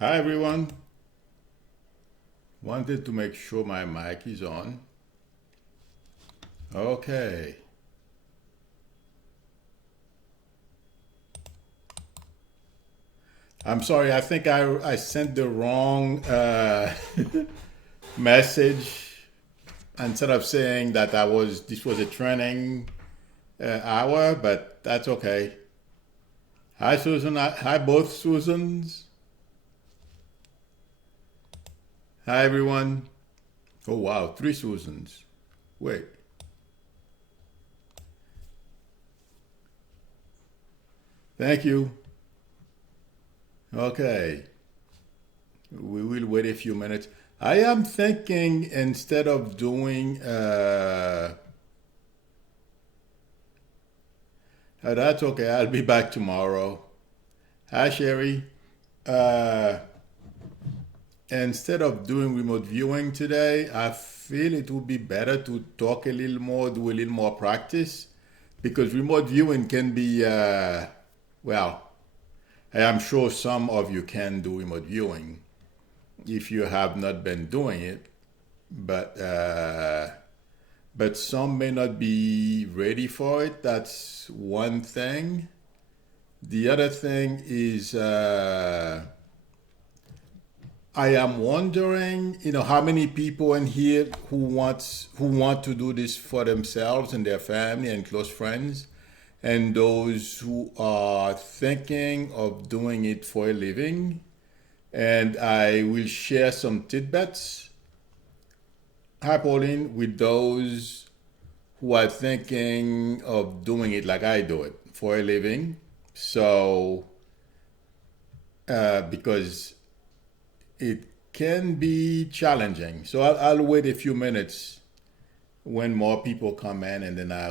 Hi everyone. Wanted to make sure my mic is on. Okay. I'm sorry, I think I sent the wrong message. Instead of saying that this was a training hour, but that's okay. Hi Susan, hi both Susans. Hi everyone. Oh wow, three Susans. Wait. Thank you. Okay. We will wait a few minutes. I am thinking instead of doing, that's okay, I'll be back tomorrow. Hi, Sherry. Uh, Instead of doing remote viewing today, I feel it would be better to talk a little more, do a little more practice, because remote viewing can be, well, I am sure some of you can do remote viewing if you have not been doing it, but some may not be ready for it. That's one thing. The other thing is I am wondering, how many people in here who want to do this for themselves and their family and close friends, and those who are thinking of doing it for a living. And I will share some tidbits, hi Pauline, with those who are thinking of doing it like I do it for a living. So, because it can be challenging. So I'll wait a few minutes when more people come in, and then I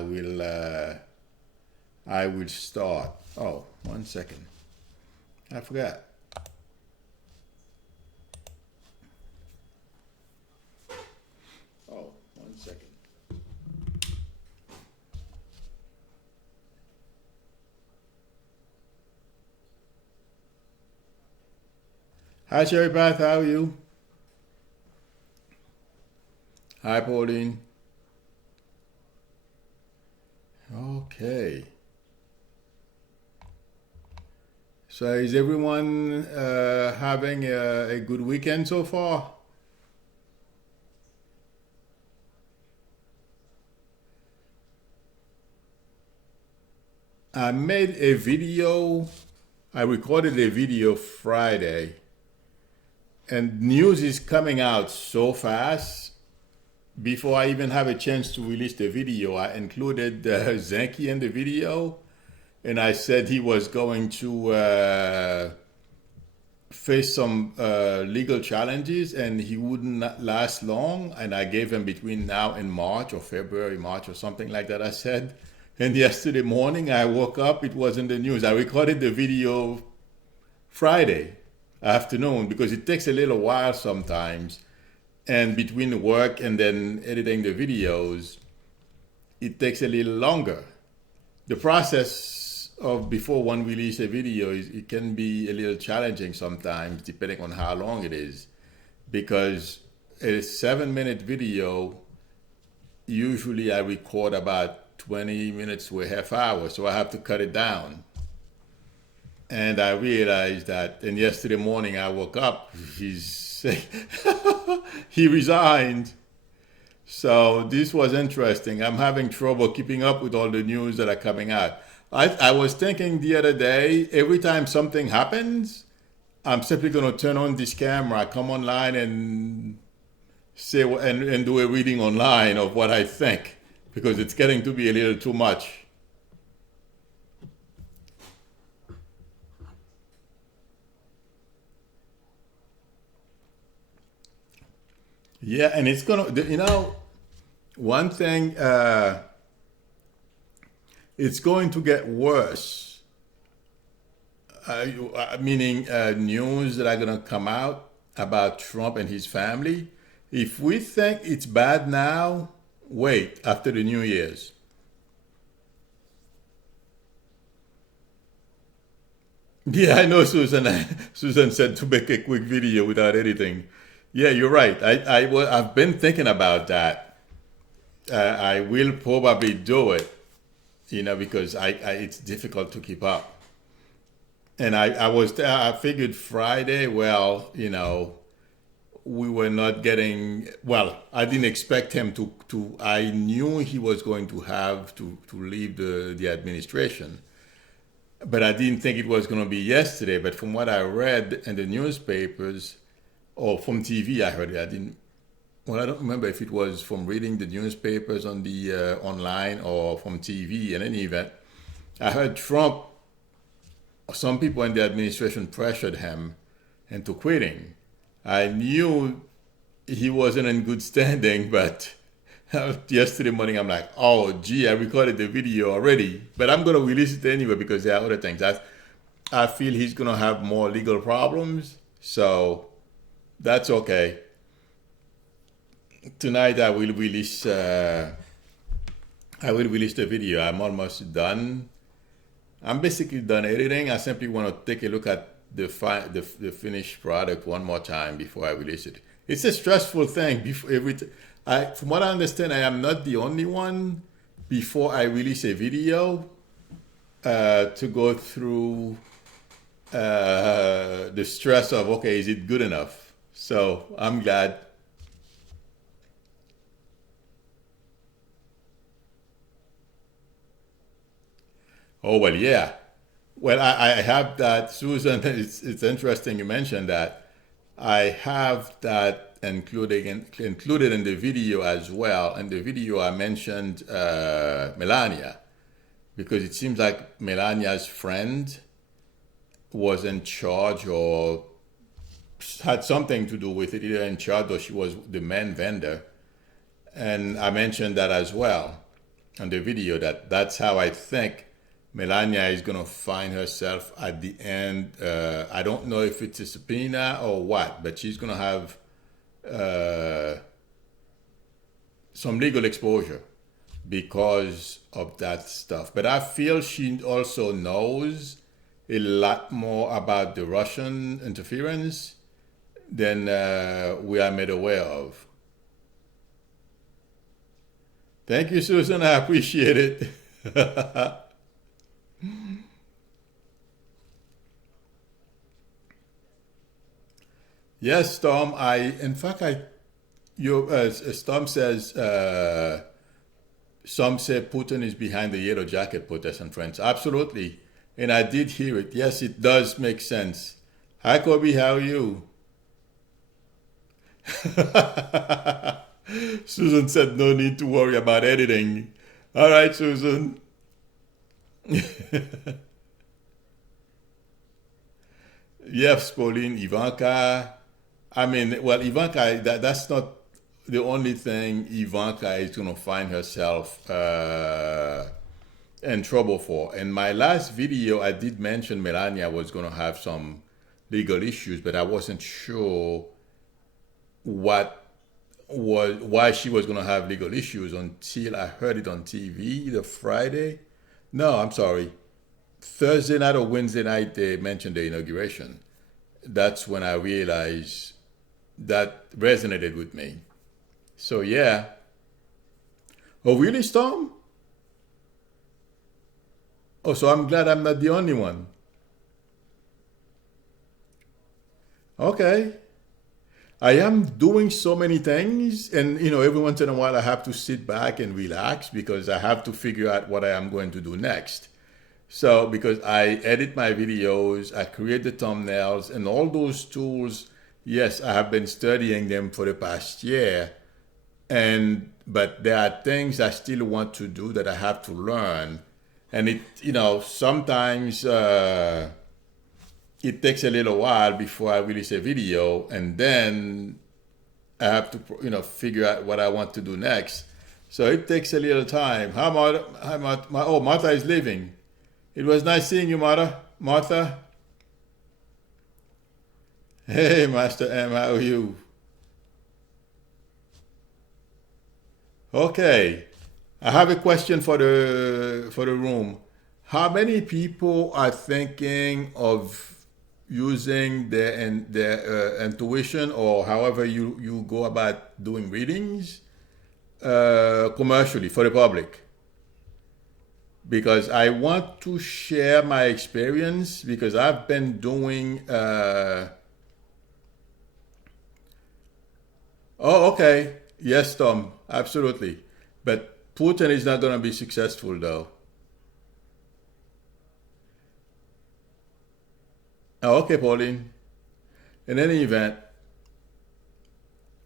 will start. Oh, 1 second. I forgot. Oh, 1 second. Hi, Sherry Path. How are you? Hi, Pauline. Okay. So is everyone having a good weekend so far? I made a video. I recorded a video Friday, and news is coming out so fast. Before I even have a chance to release the video, I included Zenki in the video, and I said he was going to face some legal challenges and he wouldn't last long. And I gave him between now and March or February, March or something like that, I said. And yesterday morning, I woke up, it was in the news. I recorded the video Friday afternoon because it takes a little while sometimes. And between work and then editing the videos, it takes a little longer. The process of before one release a video it can be a little challenging sometimes depending on how long it is, because a 7-minute video usually I record about 20 minutes to a half hour, so I have to cut it down. And I realized that, and yesterday morning I woke up, he resigned. So this was interesting. I'm having trouble keeping up with all the news that are coming out. I was thinking the other day, every time something happens, I'm simply going to turn on this camera, come online, and say and do a reading online of what I think, because it's getting to be a little too much. Yeah, and it's gonna, one thing, it's going to get worse. Meaning news that are going to come out about Trump and his family. If we think it's bad now, wait after the New Year's. Yeah, I know, Susan. Susan said to make a quick video without editing. Yeah, you're right. I've been thinking about that. I will probably do it, because it's difficult to keep up. And I figured Friday, well, we were not getting, well, I didn't expect him I knew he was going to have to leave the administration. But I didn't think it was going to be yesterday. But from what I read in the newspapers or from TV, I heard it. I didn't. Well, I don't remember if it was from reading the newspapers on the online or from TV. In any event, I heard Trump. Some people in the administration pressured him into quitting. I knew he wasn't in good standing, but yesterday morning I'm like, oh, gee, I recorded the video already, but I'm gonna release it anyway because there are other things. I feel he's gonna have more legal problems, so that's okay. Tonight I will release. I will release the video. I'm almost done. I'm basically done editing. I simply want to take a look at the finished product one more time before I release it. It's a stressful thing. From what I understand, I am not the only one. Before I release a video, to go through the stress of, okay, is it good enough? So I'm glad. Oh, well, yeah. Well, I have that, Susan. It's interesting you mentioned that. I have that included in the video as well. In the video, I mentioned Melania because it seems like Melania's friend was in charge or had something to do with it, either in charge or she was the main vendor. And I mentioned that as well on the video, that's how I think Melania is going to find herself at the end. I don't know if it's a subpoena or what, but she's going to have some legal exposure because of that stuff. But I feel she also knows a lot more about the Russian interference than we are made aware of. Thank you, Susan. I appreciate it. Yes, Storm. In fact, Storm says, some say Putin is behind the Yellow Jacket protest in France. Absolutely. And I did hear it. Yes, it does make sense. Hi, Kobe. How are you? Susan said, no need to worry about editing. All right, Susan. Yes, Pauline, Ivanka. I mean, well, Ivanka, that's not the only thing Ivanka is going to find herself in trouble for. In my last video, I did mention Melania was going to have some legal issues, but I wasn't sure why she was going to have legal issues until I heard it on TV the Friday. No, I'm sorry. Thursday night or Wednesday night, they mentioned the inauguration. That's when I realized that resonated with me. So, yeah. Oh, really, Storm? Oh, so I'm glad I'm not the only one. Okay. I am doing so many things, and every once in a while I have to sit back and relax because I have to figure out what I am going to do next. So, because I edit my videos, I create the thumbnails, and all those tools, yes, I have been studying them for the past year. But there are things I still want to do that I have to learn. And sometimes it takes a little while before I release a video, and then I have to, figure out what I want to do next. So it takes a little time. Oh, Martha is leaving. It was nice seeing you, Martha. Martha. Hey, Master M, how are you? Okay. I have a question for the room. How many people are thinking of using their intuition, or however you go about doing readings, commercially for the public? Because I want to share my experience, because I've been doing. Oh, okay. Yes, Tom. Absolutely. But Putin is not going to be successful, though. Oh, okay, Pauline. In any event,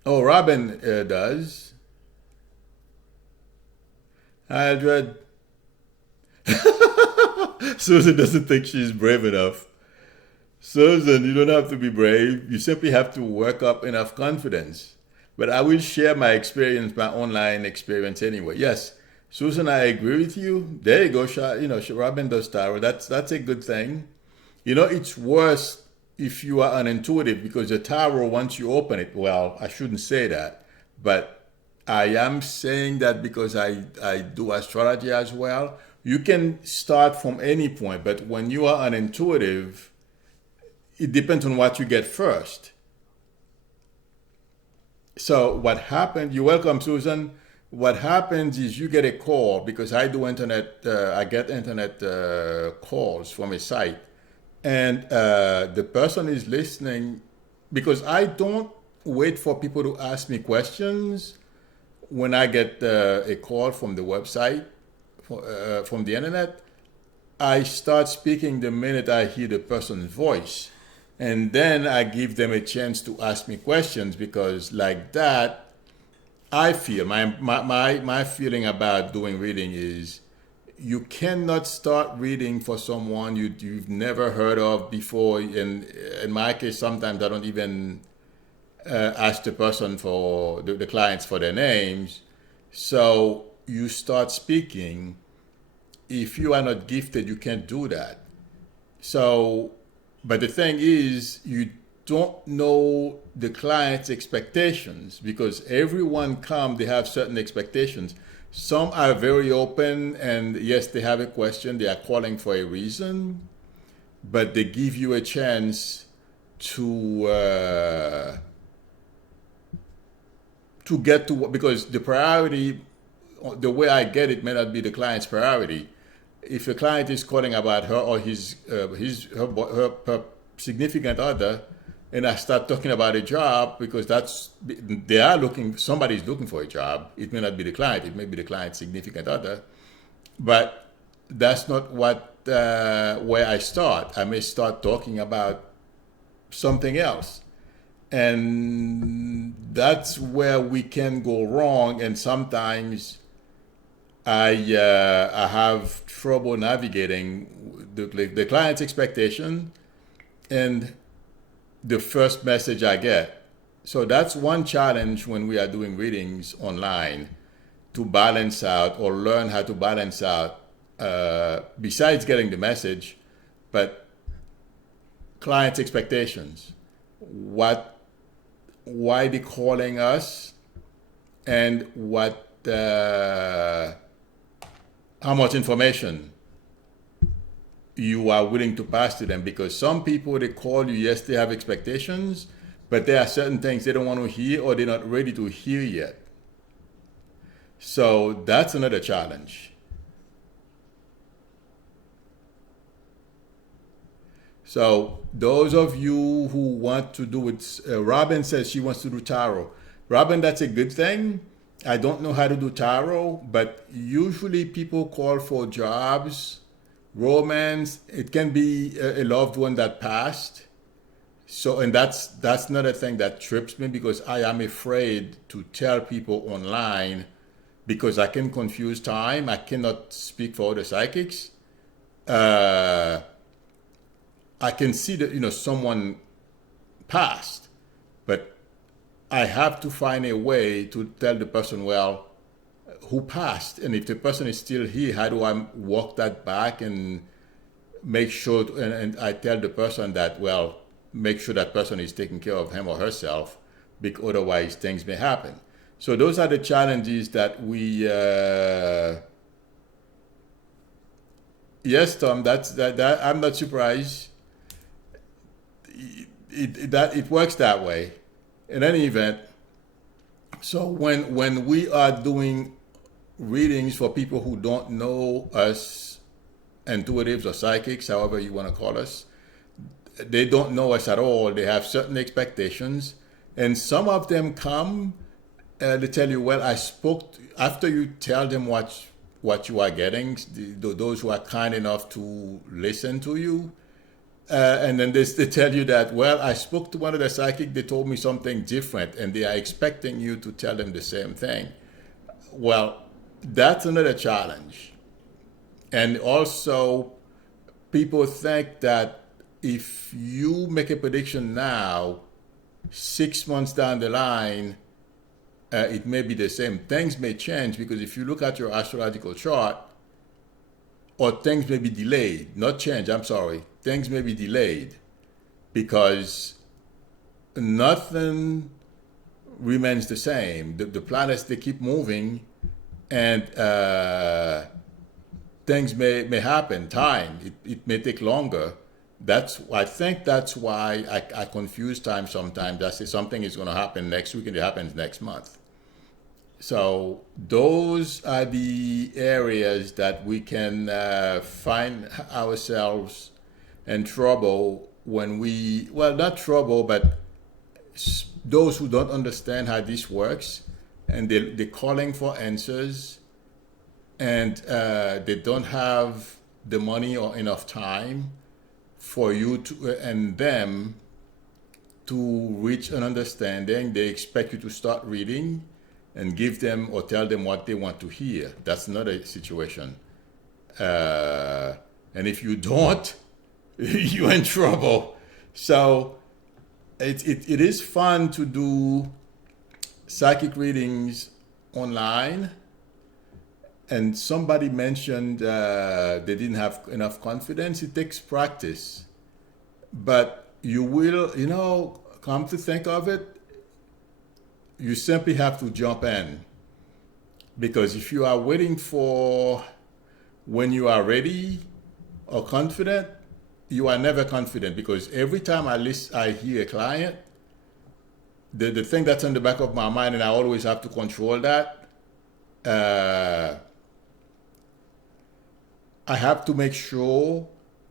oh, Robin does. Aldred. Susan doesn't think she's brave enough. Susan, you don't have to be brave. You simply have to work up enough confidence. But I will share my experience, my online experience anyway. Yes, Susan, I agree with you. There you go. Robin does tarot. That's a good thing. It's worse if you are unintuitive, because the tarot, once you open it, well, I shouldn't say that, but I am saying that because I do astrology as well. You can start from any point, but when you are unintuitive, it depends on what you get first. So what happened? You're welcome, Susan. What happens is you get a call, because I do internet. I get internet calls from a site, and the person is listening, because I don't wait for people to ask me questions when I get a call from the website, from the internet. I start speaking the minute I hear the person's voice. And then I give them a chance to ask me questions, because like that, I feel my feeling about doing reading is you cannot start reading for someone you've never heard of before. In my case, sometimes I don't even ask the person for the clients for their names. So you start speaking. If you are not gifted, you can't do that. So, but the thing is, you don't know the client's expectations, because everyone they have certain expectations. Some are very open, and yes, they have a question, they are calling for a reason, but they give you a chance to get to, because the priority, the way I get it, may not be the client's priority. If a client is calling about her or her significant other, and I start talking about a job, because somebody's looking for a job. It may not be the client, it may be the client's significant other, but that's not where I start. I may start talking about something else, and that's where we can go wrong. And sometimes I have trouble navigating the client's expectation and the first message I get. So that's one challenge when we are doing readings online, to balance out, or learn how to balance out, besides getting the message, but client's expectations. Why they calling us, and how much information you are willing to pass to them. Because some people, they call you, yes, they have expectations, but there are certain things they don't want to hear, or they're not ready to hear yet. So that's another challenge. So those of you who want to do it, Robin says she wants to do tarot. Robin, that's a good thing. I don't know how to do tarot, but usually people call for jobs, romance. It can be a loved one that passed. So, and that's another thing that trips me, because I am afraid to tell people online, because I can confuse time. I cannot speak for other psychics. I can see that someone passed, but I have to find a way to tell the person, well, who passed, and if the person is still here, how do I walk that back and make sure? And I tell the person that, well, make sure that person is taking care of him or herself, because otherwise things may happen. So those are the challenges that we Yes, Tom. That I'm not surprised. It works that way. In any event, so when we are doing readings for people who don't know us, intuitives or psychics, however you want to call us, they don't know us at all. They have certain expectations, and some of them come. They tell you, "Well, I spoke." After you tell them what you are getting, those who are kind enough to listen to you, and then they tell you that, "Well, I spoke to one of the psychics. They told me something different, and they are expecting you to tell them the same thing." Well, that's another challenge, and also people think that if you make a prediction now, 6 months down the line, it may be the same. Things may change because if you look at your astrological chart, or things may be delayed, not change, I'm sorry. Things may be delayed because nothing remains the same. The planets, they keep moving, and things may happen. Time, it may take longer. I think that's why I confuse time sometimes. I say something is going to happen next week and it happens next month. So those are the areas that we can find ourselves in trouble when well, not trouble, but those who don't understand how this works, and they're calling for answers, and they don't have the money or enough time for you to and them to reach an understanding. They expect you to start reading and give them or tell them what they want to hear. That's another situation. And if you don't, you're in trouble. So it is fun to do psychic readings online. And somebody mentioned they didn't have enough confidence. It takes practice. But you will, come to think of it, you simply have to jump in. Because if you are waiting for when you are ready or confident, you are never confident. Because every time I hear a client, the thing that's in the back of my mind, and I always have to control that, I have to make sure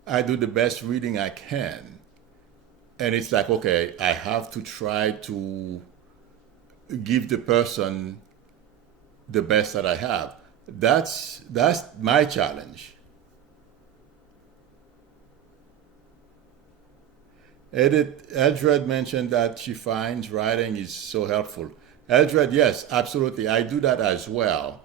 I do the best reading I can. And it's like, okay, I have to try to give the person the best that I have. That's my challenge. Eldred mentioned that she finds writing is so helpful. Eldred, yes, absolutely. I do that as well.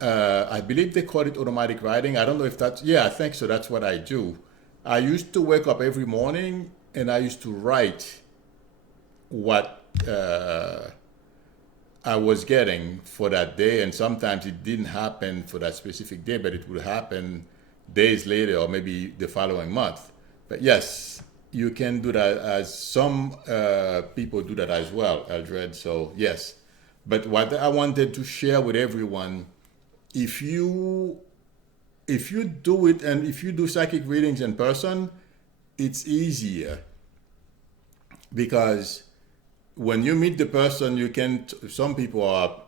I believe they call it automatic writing. I don't know if I think so. That's what I do. I used to wake up every morning and I used to write what I was getting for that day. And sometimes it didn't happen for that specific day, but it would happen days later or maybe the following month. But yes, you can do that, as some people do that as well, Eldred. So yes. But what I wanted to share with everyone, if you do it, and if you do psychic readings in person, it's easier because when you meet the person, some people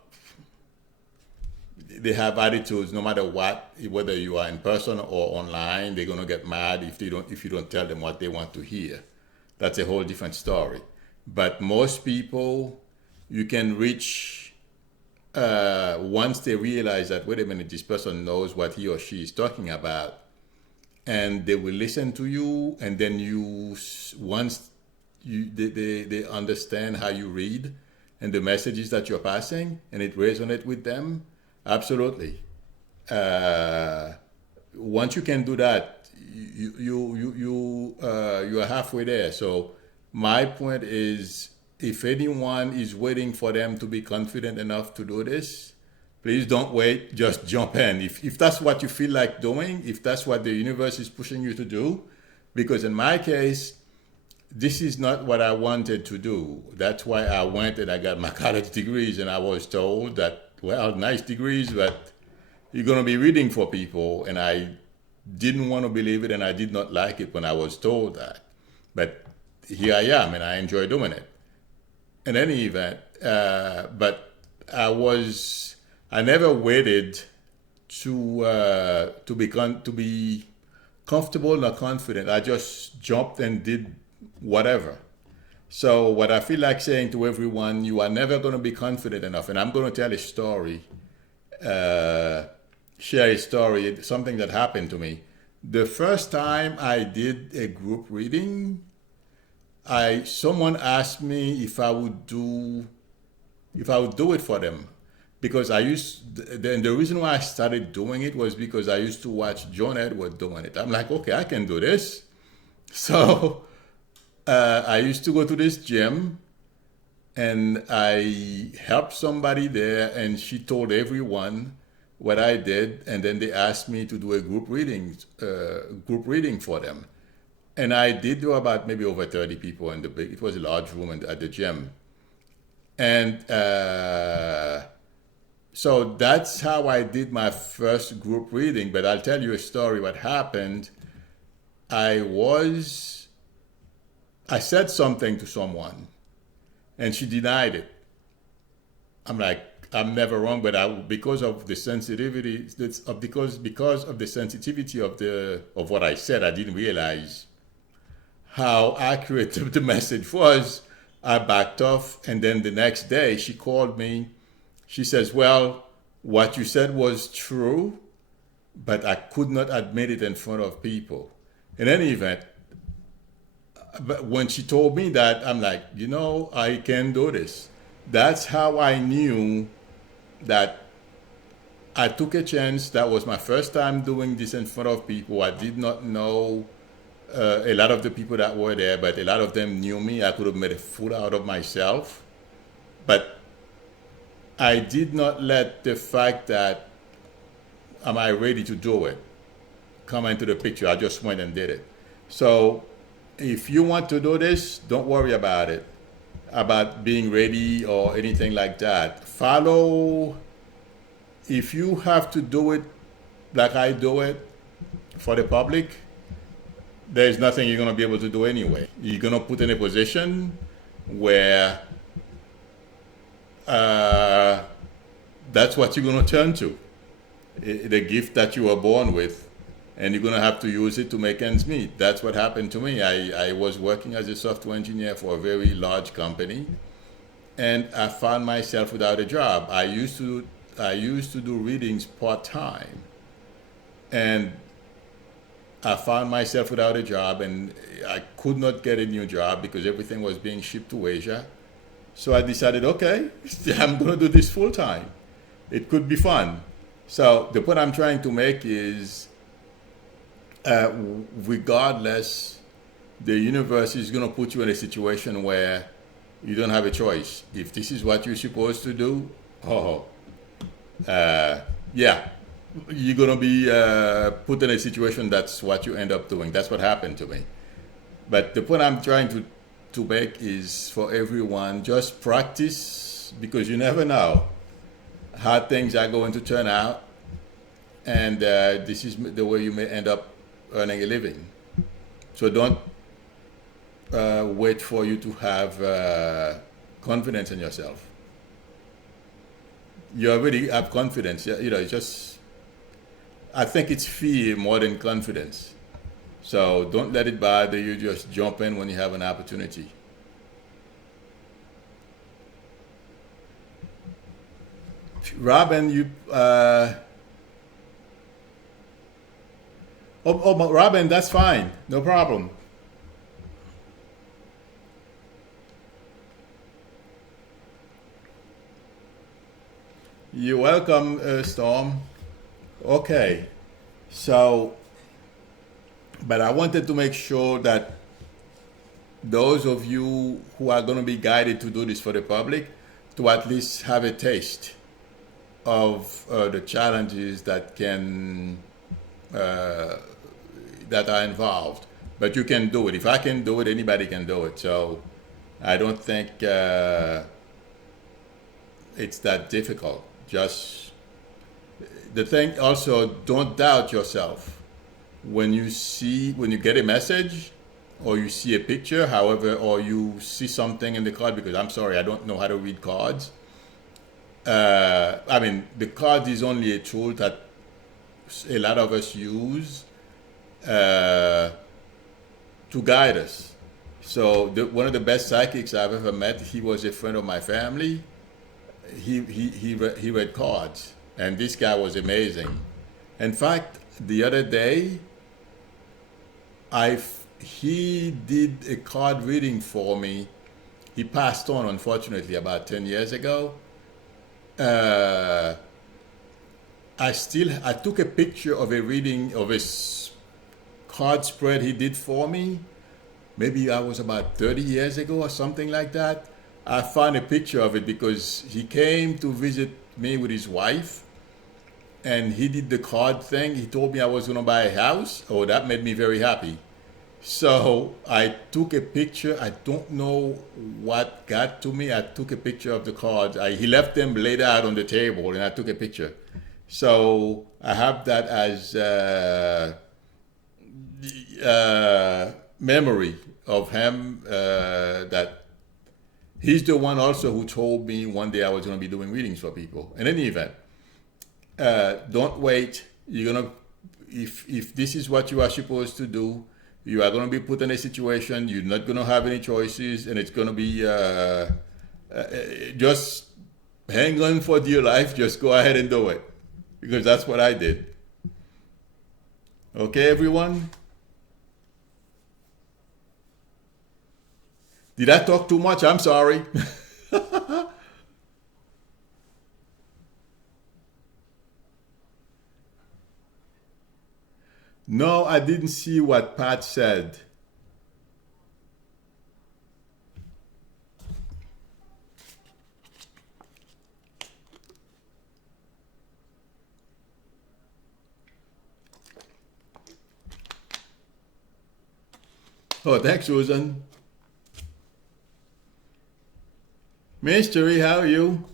they have attitudes no matter what, whether you are in person or online. They're going to get mad if you don't tell them what they want to hear. That's a whole different story. But most people, you can reach once they realize that, wait a minute, this person knows what he or she is talking about, and they will listen to you, and then they understand how you read and the messages that you're passing, and it resonates with them. Absolutely. Once you can do that, you are halfway there. So my point is, if anyone is waiting for them to be confident enough to do this, please don't wait, just jump in. If that's what you feel like doing, if that's what the universe is pushing you to do, because in my case, this is not what I wanted to do. That's why I went and I got my college degrees, and I was told that, well, nice degrees, but you're going to be reading for people. And I didn't want to believe it, and I did not like it when I was told that. But here I am, and I enjoy doing it. In any event, but I never waited to be comfortable or confident. I just jumped and did whatever. So what I feel like saying to everyone, you are never going to be confident enough. And I'm going to tell a story, share a story, something that happened to me. The first time I did a group reading, someone asked me if I would do it for them, because the reason why I started doing it was because I used to watch John Edward doing it. I'm like, okay, I can do this. So I used to go to this gym, and I helped somebody there, and she told everyone what I did, and then they asked me to do a group reading for them. And I did do about maybe over 30 people it was a large room at the gym. And so that's how I did my first group reading. But I'll tell you a story. What happened, I said something to someone, and she denied it. I'm like, I'm never wrong, but because of the sensitivity, because of the sensitivity of what I said, I didn't realize how accurate the message was. I backed off, and then the next day she called me. She says, well, what you said was true, but I could not admit it in front of people. In any event, but when she told me that, I'm like, I can do this. That's how I knew that I took a chance. That was my first time doing this in front of people. I did not know a lot of the people that were there, but a lot of them knew me. I could have made a fool out of myself. But I did not let the fact that, am I ready to do it, come into the picture. I just went and did it. So if you want to do this, don't worry about it, about being ready or anything like that. If you have to do it like I do it for the public, there's nothing you're going to be able to do anyway. You're going to put in a position where that's what you're going to turn to, the gift that you were born with, and you're going to have to use it to make ends meet. That's what happened to me. I was working as a software engineer for a very large company, and I found myself without a job. I used to do readings part-time, and I found myself without a job, and I could not get a new job because everything was being shipped to Asia. So I decided, okay, I'm going to do this full time. It could be fun. So the point I'm trying to make is, regardless, the universe is going to put you in a situation where you don't have a choice. If this is what you're supposed to do, yeah, you're going to be put in a situation that's what you end up doing. That's what happened to me. But the point I'm trying to make is, for everyone, just practice, because you never know how things are going to turn out, and this is the way you may end up earning a living. So don't wait for you to have confidence in yourself. You already have confidence. It's just, I think it's fear more than confidence. So don't let it bother you. Just jump in when you have an opportunity. Robin, Robin, that's fine. No problem. You're welcome, Storm. Okay. So, but I wanted to make sure that those of you who are going to be guided to do this for the public, to at least have a taste of the challenges that are involved. But you can do it. If I can do it, anybody can do it. So I don't think it's that difficult. Just the thing also, don't doubt yourself. when you get a message or you see a picture, however, or you see something in the card, because I'm sorry, I don't know how to read cards. I mean, the card is only a tool that a lot of us use to guide us. So one of the best psychics I've ever met, he was a friend of my family. He read cards, and this guy was amazing. In fact, the other day, he did a card reading for me. He passed on, unfortunately, about 10 years ago. I took a picture of a reading of a card spread he did for me. Maybe I was about 30 years ago or something like that. I found a picture of it because he came to visit me with his wife, and he did the card thing. He told me I was going to buy a house. Oh, that made me very happy. So I took a picture. I don't know what got to me. I took a picture of the cards. He left them laid out on the table, and I took a picture. So I have that as memory of him, that he's the one also who told me one day I was going to be doing readings for people. In any event, don't wait. You're gonna, if this is what you are supposed to do, you are going to be put in a situation. You're not going to have any choices, and it's going to be just hang on for dear life. Just go ahead and do it, because that's what I did. Okay, everyone. Did I talk too much? I'm sorry. No, I didn't see what Pat said. Oh, thanks, Susan. Mystery, how are you?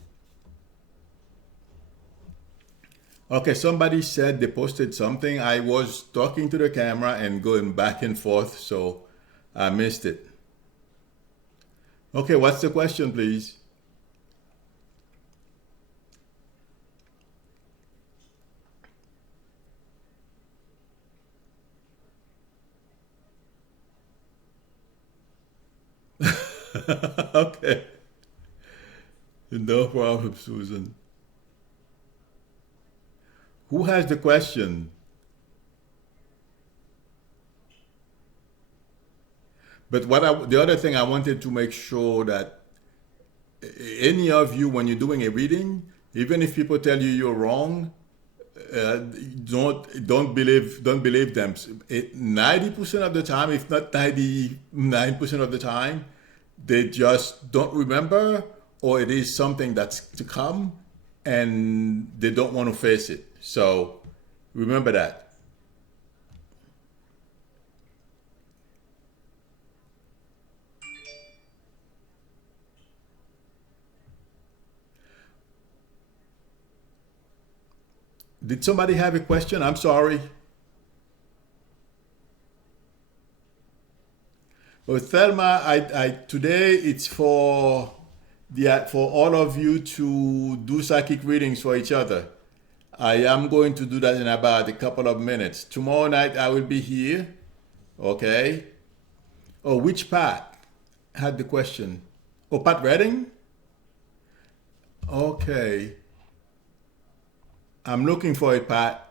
Okay, somebody said they posted something. I was talking to the camera and going back and forth, so I missed it. Okay, what's the question, please? Okay, no problem, Susan. Who has the question? But the other thing I wanted to make sure that any of you, when you're doing a reading, even if people tell you you're wrong, uh, don't believe them. 90% of the time, if not 99% of the time, they just don't remember, or it is something that's to come, and they don't want to face it. So remember that. Did somebody have a question? I'm sorry. Well, Thelma, today it's for all of you to do psychic readings for each other. I am going to do that in about a couple of minutes. Tomorrow night I will be here. Okay. Oh, which Pat had the question? Oh, Pat Redding? Okay. I'm looking for it, Pat.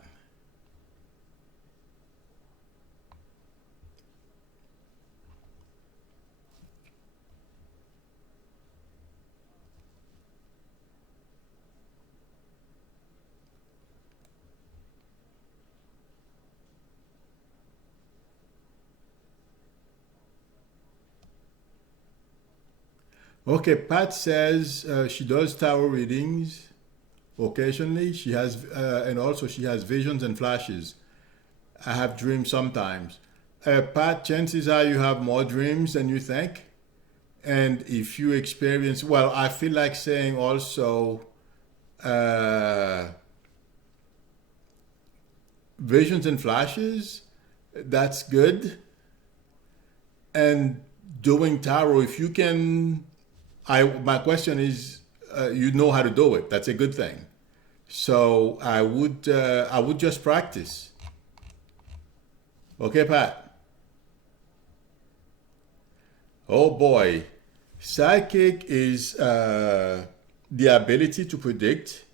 Okay, Pat says she does tarot readings occasionally. She has, and also she has visions and flashes. I have dreams sometimes. Pat, chances are you have more dreams than you think. And if you experience, well, I feel like saying also, uh, visions and flashes, that's good. And doing tarot, if you can, my question is, you know how to do it. That's a good thing. So I would just practice. Okay, Pat. Oh boy, psychic is the ability to predict.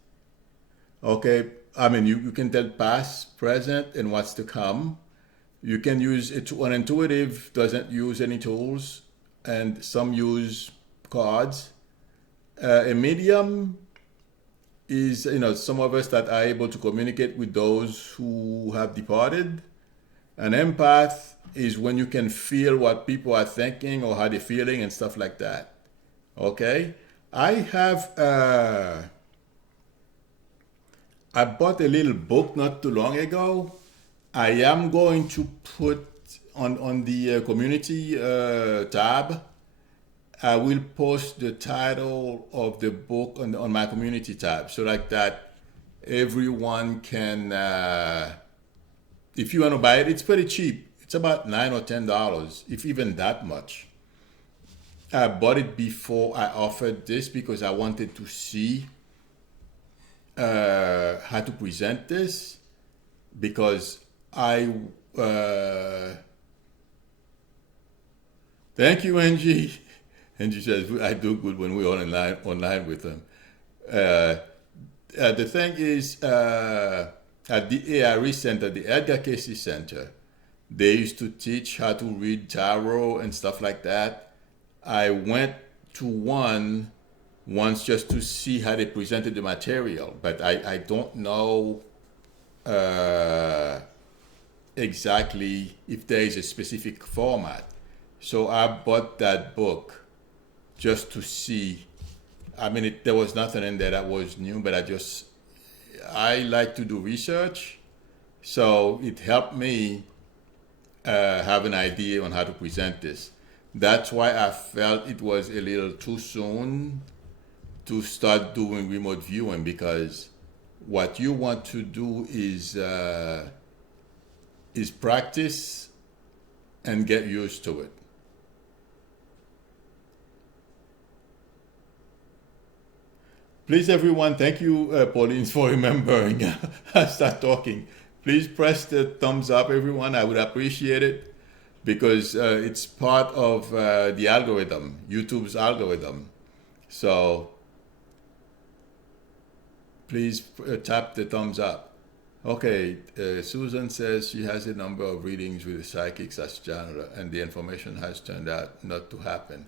Okay, I mean you can tell past, present, and what's to come. You can use it. An intuitive doesn't use any tools, and some use cards. A medium is, some of us that are able to communicate with those who have departed. An empath is when you can feel what people are thinking or how they're feeling and stuff like that. Okay? I have, I bought a little book not too long ago. I am going to put on the community tab. I will post the title of the book on my community tab, so like that everyone can. If you want to buy it, it's pretty cheap. It's about $9 or $10, if even that much. I bought it before I offered this because I wanted to see how to present this, because I thank you, Angie. Angie says I do good when we're online with them. Uh, the thing is, at the ARE Center, the Edgar Casey Center, they used to teach how to read tarot and stuff like that. I went to one once just to see how they presented the material, but I don't know uh, exactly if there is a specific format. So I bought that book just to see. I mean, there was nothing in there that was new, but I like to do research. So it helped me have an idea on how to present this. That's why I felt it was a little too soon to start doing remote viewing, because what you want to do is practice and get used to it. Please, everyone, thank you, Pauline, for remembering. I start talking. Please press the thumbs up, everyone. I would appreciate it, because it's part of the algorithm, YouTube's algorithm. So please tap the thumbs up. Okay, Susan says she has a number of readings with the psychics as genre, and the information has turned out not to happen.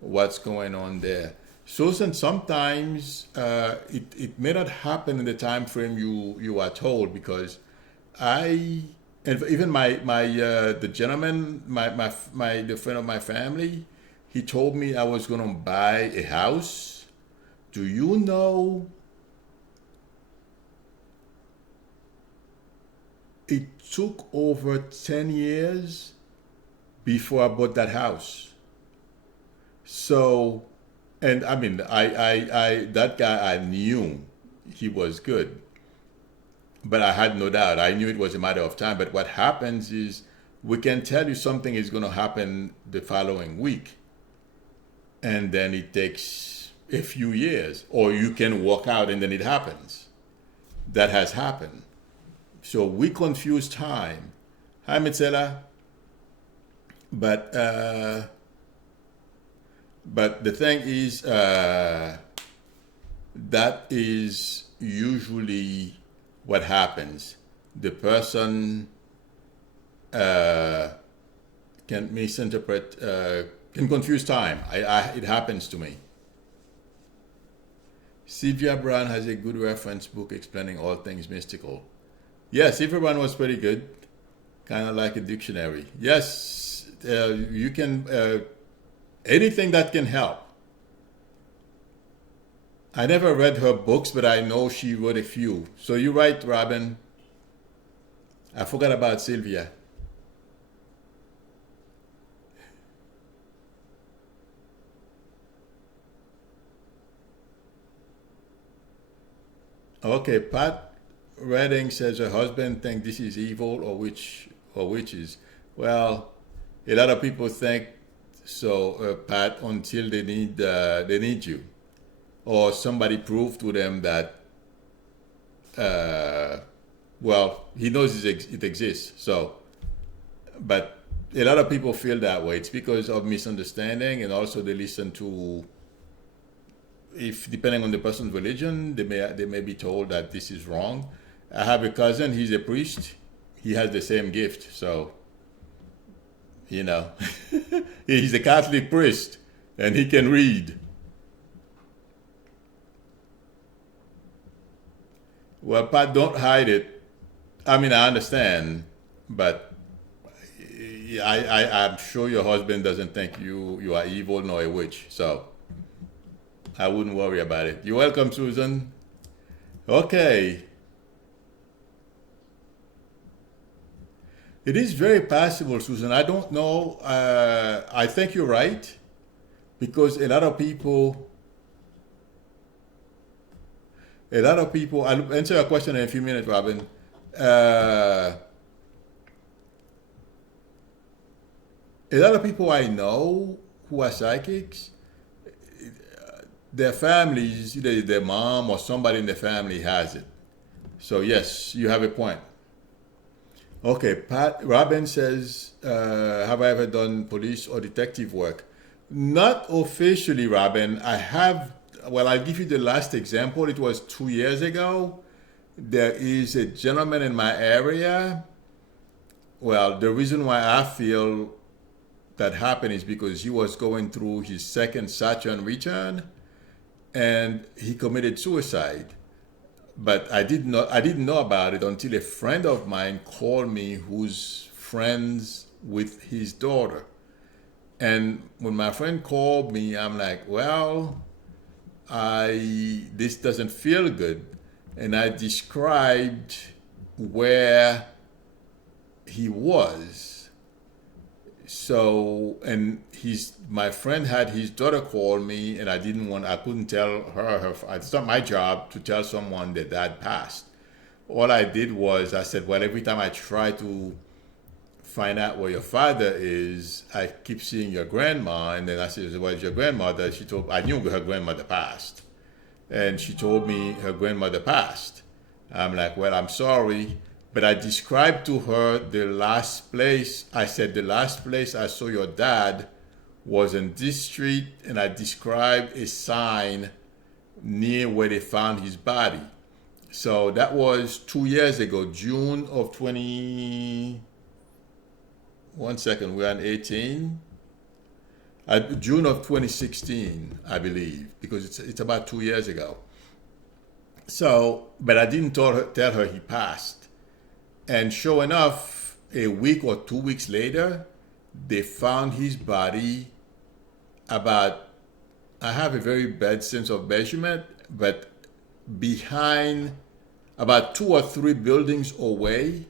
What's going on there? Susan, sometimes it may not happen in the time frame you are told, because I and even my the gentleman, the friend of my family, he told me I was gonna buy a house. Do you know it took over 10 years before I bought that house? So, and I mean, I that guy, I knew he was good, but I had no doubt. I knew it was a matter of time. But what happens is, we can tell you something is going to happen the following week, and then it takes a few years, or you can walk out and then it happens. That has happened. So we confuse time. Hi, Mitzela. But but the thing is, that is usually what happens. The person can misinterpret, can confuse time. It happens to me. Sylvia Brown has a good reference book explaining all things mystical. Yes, Sylvia Brown was pretty good, kind of like a dictionary. Yes, you can, anything that can help. I never read her books, but I know she wrote a few. So you're right, Robin. I forgot about Sylvia. Okay, Pat Redding says her husband thinks this is evil, or which or witches. Well, a lot of people think so, Pat, until they need you, or somebody prove to them that uh, well, he knows it exists. So, but a lot of people feel that way. It's because of misunderstanding, and also they listen to, if depending on the person's religion, they may be told that this is wrong. I have a cousin. He's a priest. He has the same gift. So, you know, he's a Catholic priest, and he can read. Well, Pat, don't hide it. I mean, I understand, but I'm sure your husband doesn't think you are evil nor a witch, so I wouldn't worry about it. You're welcome, Susan. Okay. It is very possible, Susan. I don't know. I think you're right, because I'll answer your question in a few minutes, Robin. Uh, a lot of people I know who are psychics, their families, either their mom or somebody in the family has it. So yes, you have a point. Okay, Robin says, have I ever done police or detective work? Not officially, Robin. I have, well, I'll give you the last example. It was 2 years ago. There is a gentleman in my area. Well, the reason why I feel that happened is because he was going through his second Saturn return and he committed suicide. But I didn't know about it until a friend of mine called me who's friends with his daughter. And when my friend called me, I'm like, well, this doesn't feel good. And I described where he was. So, and my friend had his daughter call me, and I couldn't tell her, it's not my job to tell someone that dad passed. All I did was I said, well, every time I try to find out where your father is, I keep seeing your grandma. And then I said, well, your grandmother? I knew her grandmother passed. And she told me her grandmother passed. I'm like, well, I'm sorry. But I described to her the last place. I said, the last place I saw your dad was in this street. And I described a sign near where they found his body. So that was 2 years ago, June of 20. One second, we're on 18. June of 2016, I believe, because it's about 2 years ago. So, but I didn't tell her he passed. And sure enough, a week or 2 weeks later, they found his body about, I have a very bad sense of measurement, but behind about 2 or 3 buildings away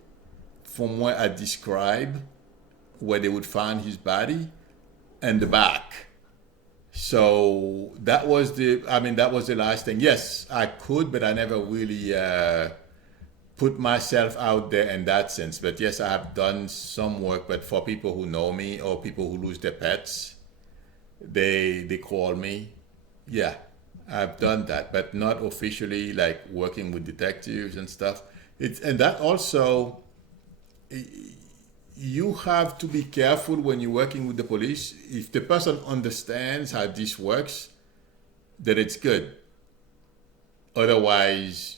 from where I described where they would find his body, and the back. So that was the last thing. Yes, I could, but I never really put myself out there in that sense. But yes, I have done some work, but for people who know me or people who lose their pets, they call me. Yeah, I've done that, but not officially, like working with detectives and stuff. And that also, you have to be careful when you're working with the police. If the person understands how this works, then it's good. Otherwise,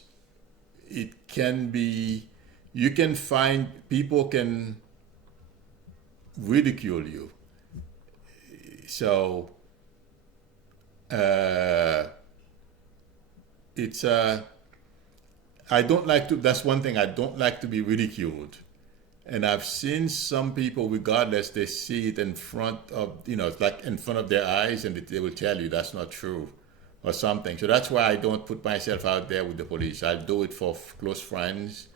it can be, you can find people can ridicule you. So, I don't like to, that's one thing, I don't like to be ridiculed. And I've seen some people, regardless, they see it in front of, it's like in front of their eyes, and they will tell you that's not true or something. So that's why I don't put myself out there with the police. I'll do it for close friends,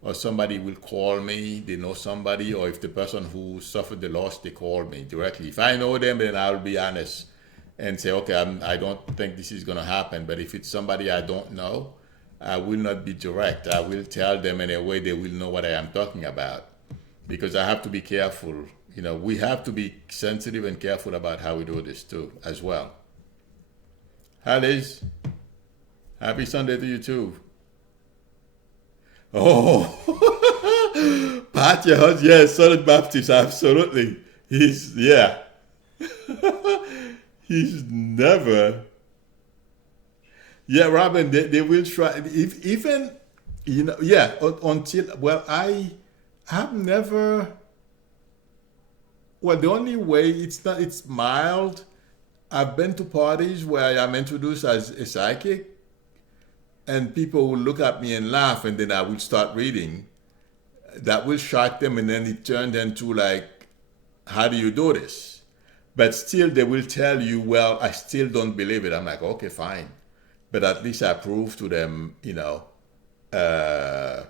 or somebody will call me, they know somebody, or if the person who suffered the loss, they call me directly. If I know them, then I'll be honest and say, okay, I don't think this is going to happen. But if it's somebody I don't know, I will not be direct. I will tell them in a way they will know what I am talking about. because I have to be careful. You know, we have to be sensitive and careful about how we do this too, as well. Hi, Liz. Happy Sunday to you too. Oh, Pat, your husband, yes, Southern Baptist, absolutely. He's, yeah, he's never, yeah, Robin, they will try, if, even, you know, yeah, until, well, I have never, well, the only way, it's not, it's mild. I've been to parties where I am introduced as a psychic, and people will look at me and laugh, and then I will start reading. That will shock them, and then it turned into like, how do you do this? But still, they will tell you, well, I still don't believe it. I'm like, okay, fine. But at least I prove to them, you know, uh,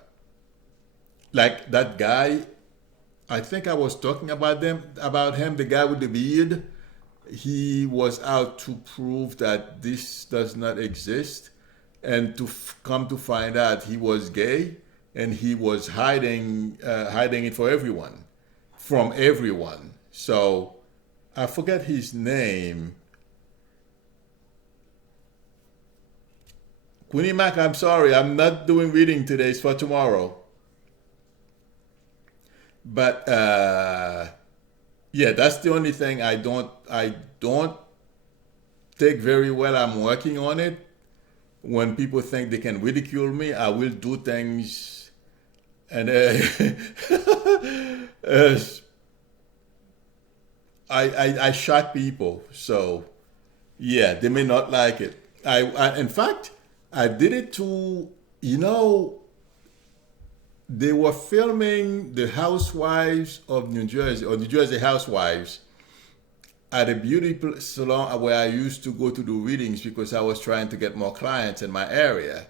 like that guy, I think I was talking about him, the guy with the beard. He was out to prove that this does not exist, and to come to find out he was gay, and he was hiding it for everyone, from everyone. So I forget his name. Queenie Mac, I'm sorry, I'm not doing reading today. It's for tomorrow. But yeah, that's the only thing I don't take very well. I'm working on it. When people think they can ridicule me, I will do things, and uh, I shock people. So yeah, they may not like it. In fact, I did it to, you know, they were filming the housewives of New Jersey, or New Jersey housewives, at a beauty salon where I used to go to do readings because I was trying to get more clients in my area.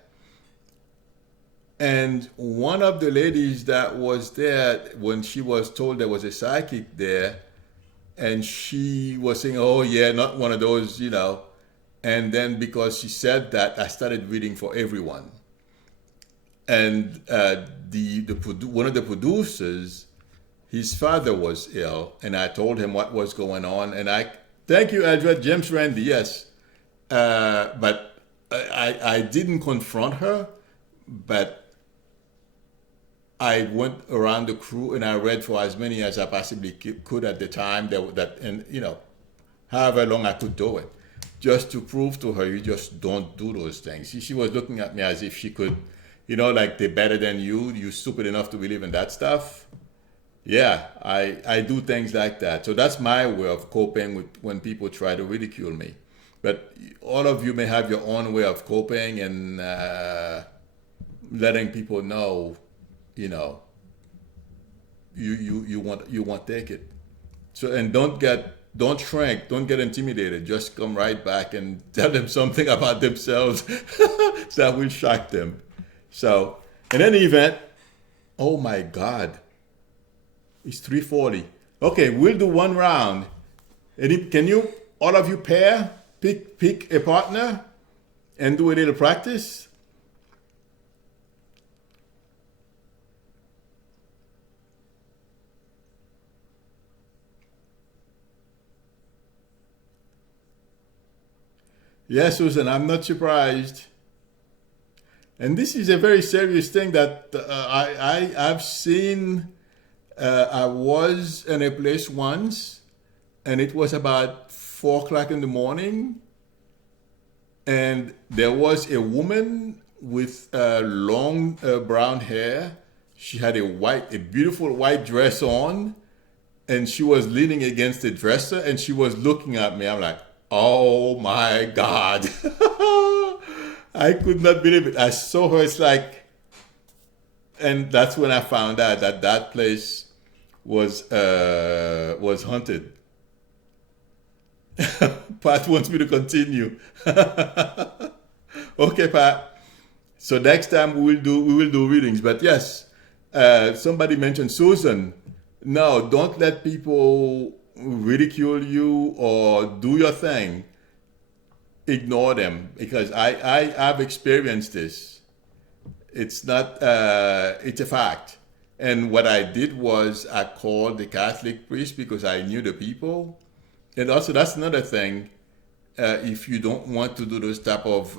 And one of the ladies that was there, when she was told there was a psychic there, and she was saying, oh yeah, not one of those, you know. And then because she said that, I started reading for everyone. And one of the producers, his father was ill, and I told him what was going on. And thank you, Edward, James Randy, yes. But I didn't confront her, but I went around the crew and I read for as many as I possibly could at the time, and you know, however long I could do it, just to prove to her, you just don't do those things. She was looking at me as if she could, you know, like they're better than you. You stupid enough to believe in that stuff. Yeah, I do things like that. So that's my way of coping with when people try to ridicule me. But all of you may have your own way of coping and letting people know, you know, you won't take it. So, and don't shrink, don't get intimidated. Just come right back and tell them something about themselves that will shock them. So, in any event, oh my God, it's 3:40. Okay, we'll do one round. Can you, all of you, pick a partner and do a little practice? Yes, Susan, I'm not surprised. And this is a very serious thing that I've seen. I was in a place once, and it was about 4 o'clock in the morning, and there was a woman with long brown hair. She had a beautiful white dress on, and she was leaning against the dresser, and she was looking at me. I'm like, oh my God. I could not believe it. I saw her. It's like, and that's when I found out that that place was haunted. Pat wants me to continue. Okay, Pat. So next time we will do readings. But yes, somebody mentioned Susan. No, don't let people ridicule you or do your thing. Ignore them, because I've experienced this. It's not. It's a fact. And what I did was I called the Catholic priest because I knew the people. And also, that's another thing. If you don't want to do those type of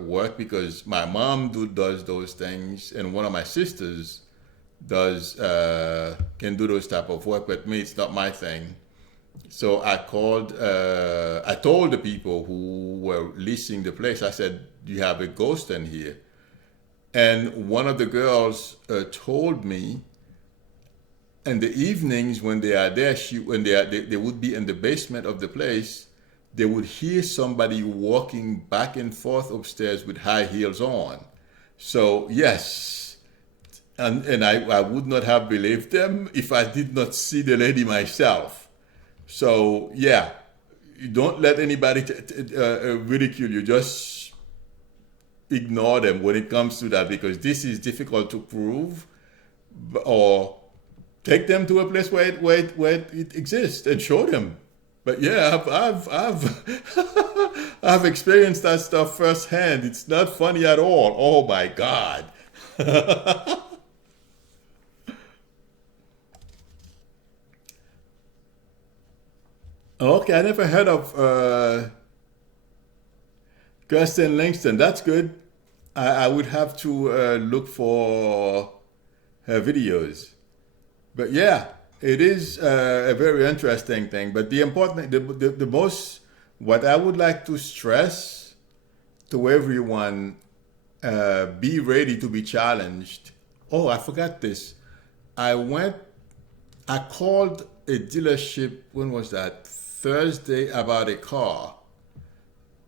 work, because my mom does those things, and one of my sisters does can do those type of work, but me, it's not my thing. So I told the people who were leasing the place, I said, "Do you have a ghost in here?" And one of the girls told me, in the evenings when they are there, they would be in the basement of the place, they would hear somebody walking back and forth upstairs with high heels on. So yes, and I would not have believed them if I did not see the lady myself. So yeah, you don't let anybody ridicule you. Just ignore them when it comes to that, because this is difficult to prove, or take them to a place where it exists and show them. But yeah, I've I've experienced that stuff firsthand. It's not funny at all. Oh my God. Okay, I never heard of Kirsten Langston. That's good. I would have to look for her videos. But yeah, it is a very interesting thing. But the important, the most, what I would like to stress to everyone, be ready to be challenged. Oh, I forgot this. I went, I called a dealership, when was that? Thursday, about a car.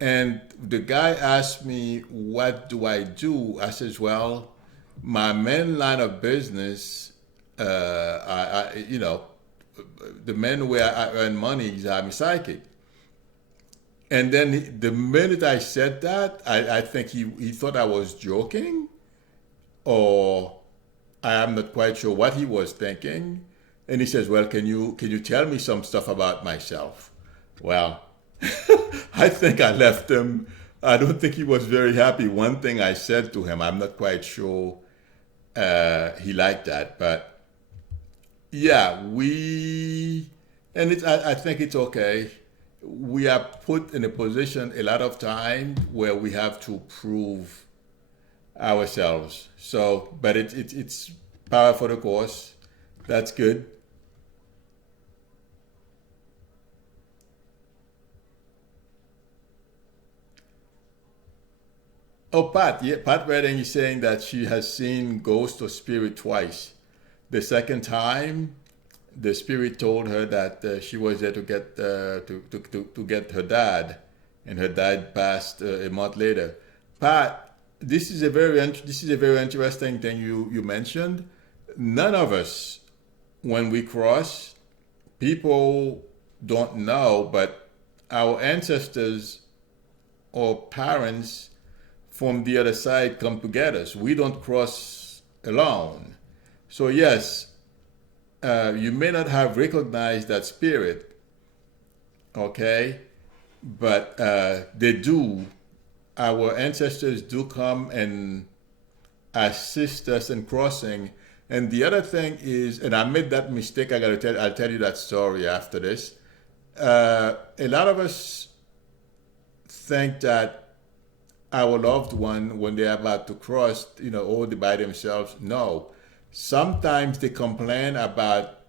And the guy asked me, what do I do? I says, well, my main line of business, you know, the main way I earn money is I'm a psychic. And then the minute I said that, I think he thought I was joking, or I am not quite sure what he was thinking. And he says, well, can you tell me some stuff about myself? Well, I think I left him. I don't think he was very happy. One thing I said to him, I'm not quite sure he liked that. But yeah, I think it's okay. We are put in a position a lot of time where we have to prove ourselves. So, but it's power for the cause. That's good. Oh, Pat, yeah, Pat Redding is saying that she has seen ghost or spirit twice. The second time, the spirit told her that she was there to get to get her dad, and her dad passed a month later. Pat, this is a very interesting thing you mentioned. None of us, when we cross, people don't know, but our ancestors or parents from the other side come together. So we don't cross alone. So yes, you may not have recognized that spirit, okay, but they do. Our ancestors do come and assist us in crossing. And the other thing is, and I made that mistake. I'll tell you that story after this. A lot of us think that our loved one, when they're about to cross, all by themselves. No, sometimes they complain about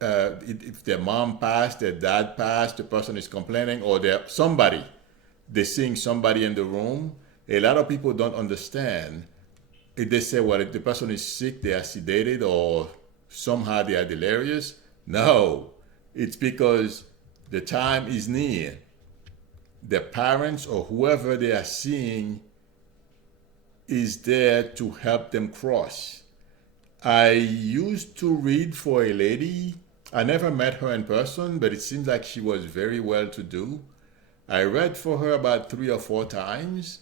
if their mom passed, their dad passed, the person is complaining, or they're seeing somebody in the room. A lot of people don't understand. If they say, well, if the person is sick, they are sedated, or somehow they are delirious. No, it's because the time is near. The parents or whoever they are seeing is there to help them cross. I used to read for a lady. I never met her in person, but it seems like she was very well to do. I read for her about 3 or 4 times.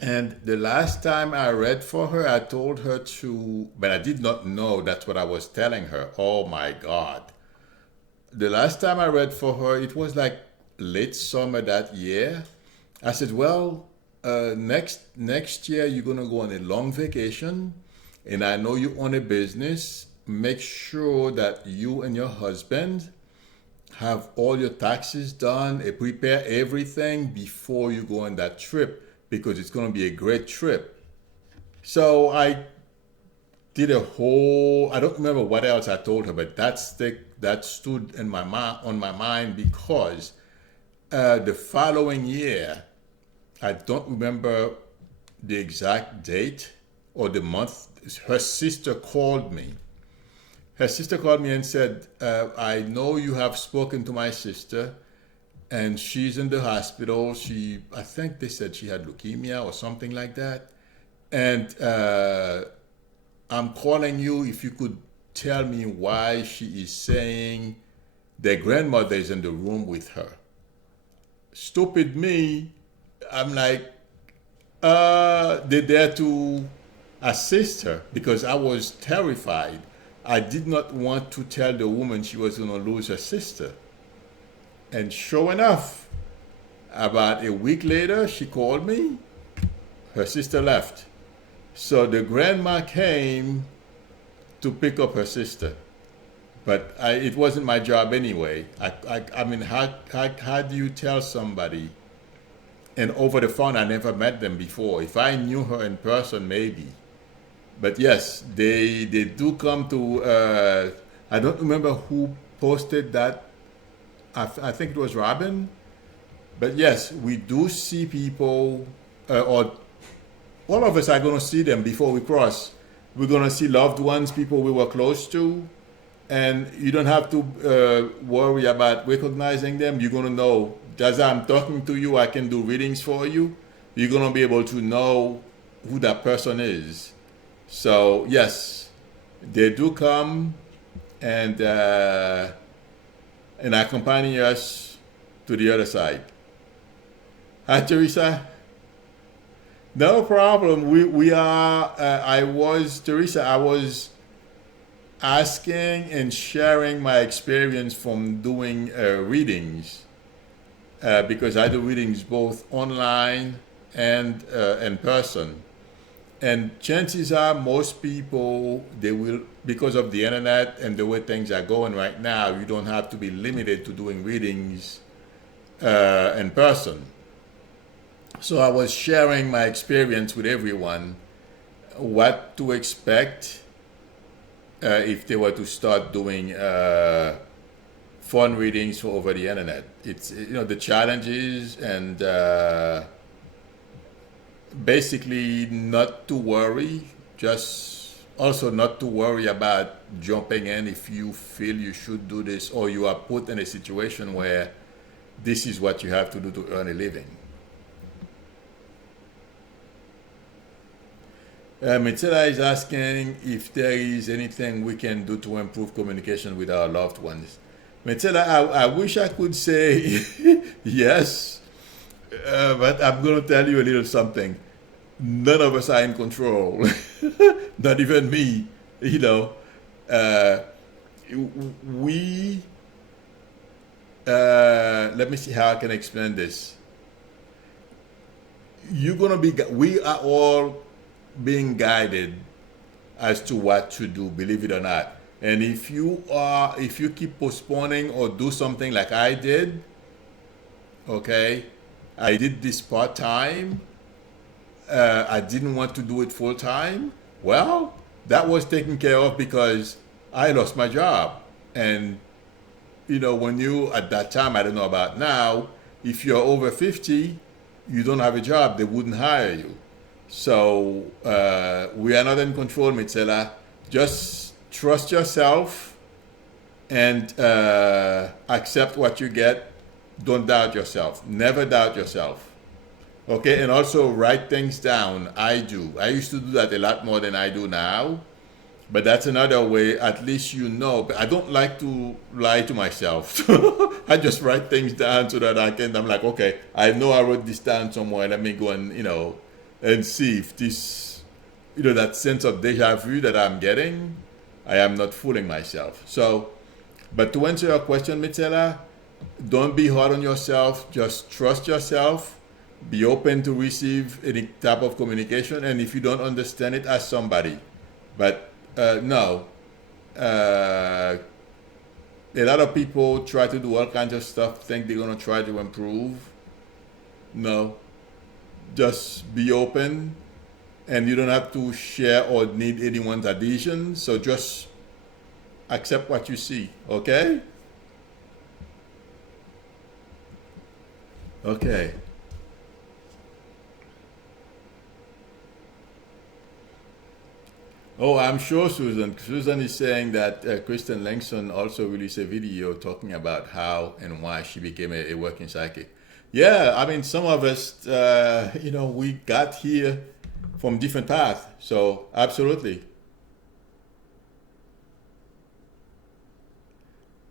And the last time I read for her, I told her but I did not know that's what I was telling her. Oh my God. The last time I read for her, it was like late summer that year. I said, well, next year you're going to go on a long vacation. and I know you own a business, make sure that you and your husband have all your taxes done and prepare everything before you go on that trip because it's going to be a great trip. So I did a whole, I don't remember what else I told her, but that stood in my mind, on my mind because the following year, I don't remember the exact date or the month, her sister called me. Her sister called me and said, I know you have spoken to my sister and she's in the hospital. I think they said she had leukemia or something like that. And I'm calling you if you could tell me why she is saying their grandmother is in the room with her. Stupid me, I'm like, they're there to assist her because I was terrified. I did not want to tell the woman she was going to lose her sister. And sure enough, about a week later, she called me. Her sister left. So the grandma came to pick up her sister. But it wasn't my job anyway. I mean, how do you tell somebody? And over the phone, I never met them before. If I knew her in person, maybe. But yes, they do come to, I don't remember who posted that. I think it was Robin. But yes, we do see people, or all of us are going to see them before we cross. We're going to see loved ones, people we were close to. And you don't have to worry about recognizing them. You're going to know, as I'm talking to you, I can do readings for you. You're going to be able to know who that person is. So yes, they do come and accompany us to the other side. Hi, Teresa. No problem. We are. I was asking and sharing my experience from doing readings because I do readings both online and in person. And chances are most people, they will, because of the internet and the way things are going right now, you don't have to be limited to doing readings in person. So I was sharing my experience with everyone, what to expect if they were to start doing phone readings over the internet. It's, the challenges and basically not to worry, just also not to worry about jumping in if you feel you should do this or you are put in a situation where this is what you have to do to earn a living. Mitela is asking if there is anything we can do to improve communication with our loved ones. Mitela, I wish I could say yes, but I'm going to tell you a little something. None of us are in control, not even me. Let me see how I can explain this. We are all being guided as to what to do, believe it or not. And if you keep postponing or do something like I did, okay, I did this part-time, I didn't want to do it full-time, well, that was taken care of because I lost my job. And, when you, at that time, I don't know about now, if you're over 50, you don't have a job, they wouldn't hire you. So we are not in control, Mitzela. Just trust yourself and accept what you get. Don't doubt yourself. Never doubt yourself. Okay, and also write things down. I do. I used to do that a lot more than I do now. But that's another way, at least you know. But I don't like to lie to myself. I just write things down so that I'm like, okay, I know I wrote this down somewhere. Let me go and, and see if this, that sense of deja vu that I'm getting, I am not fooling myself. So, but to answer your question, Mitzela, don't be hard on yourself. Just trust yourself. Be open to receive any type of communication. And if you don't understand it, ask somebody. But no, uh, a lot of people try to do all kinds of stuff, think they're gonna try to improve. No, just be open, and you don't have to share or need anyone's addition. So just accept what you see. Okay? Okay. Oh, I'm sure Susan. Susan is saying that Kristen Langston also released a video talking about how and why she became a working psychic. Yeah, I mean, some of us, we got here from different paths. So, absolutely.